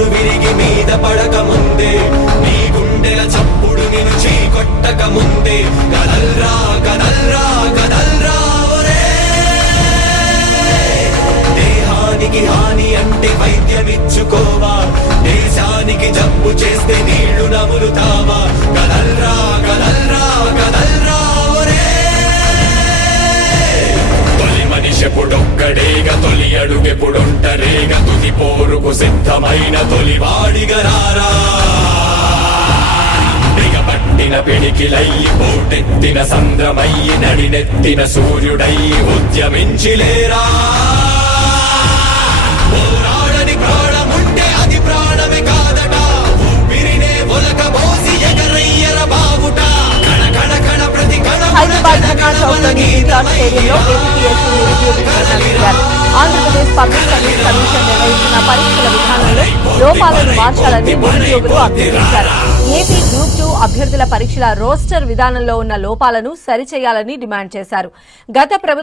కత్తి విరిగి మీద పడక ముందే నీ గుండెల చప్పుడు నేను చీ కొట్టక ముందే కదల్రా కదల్రా కదల్రా దేహానికి హాని అంటే వైద్యమిచ్చుకోవా దేశానికి జబ్బు చేస్తే నీ పోరుకు సిద్ధమైన తొలి వాడిగరారా పట్టిన పిడికిలయ్యి పోటెత్తిన సంద్రమయ్యి నడినెత్తిన సూర్యుడయ్యి ఉద్యమించిలేరా. పోరాడని ప్రాణముంటే అది ప్రాణమే కాదట. ఊపిరినే ఒలక పోసి ఎగరయ్యర బావుట. కణ కణ కణ ప్రతి కణ ధర్నా చేశారు ఆంధ్రప్రదేశ్ లోపాలను మార్చాలని నిరుద్యోగులు అభ్యర్థించారు. ఏపీ గ్రూప్ టూ అభ్యర్థుల పరీక్షల రోస్టర్ విధానంలో ఉన్న లోపాలను సరిచేయాలని డిమాండ్ చేశారు. గత ప్రభుత్వం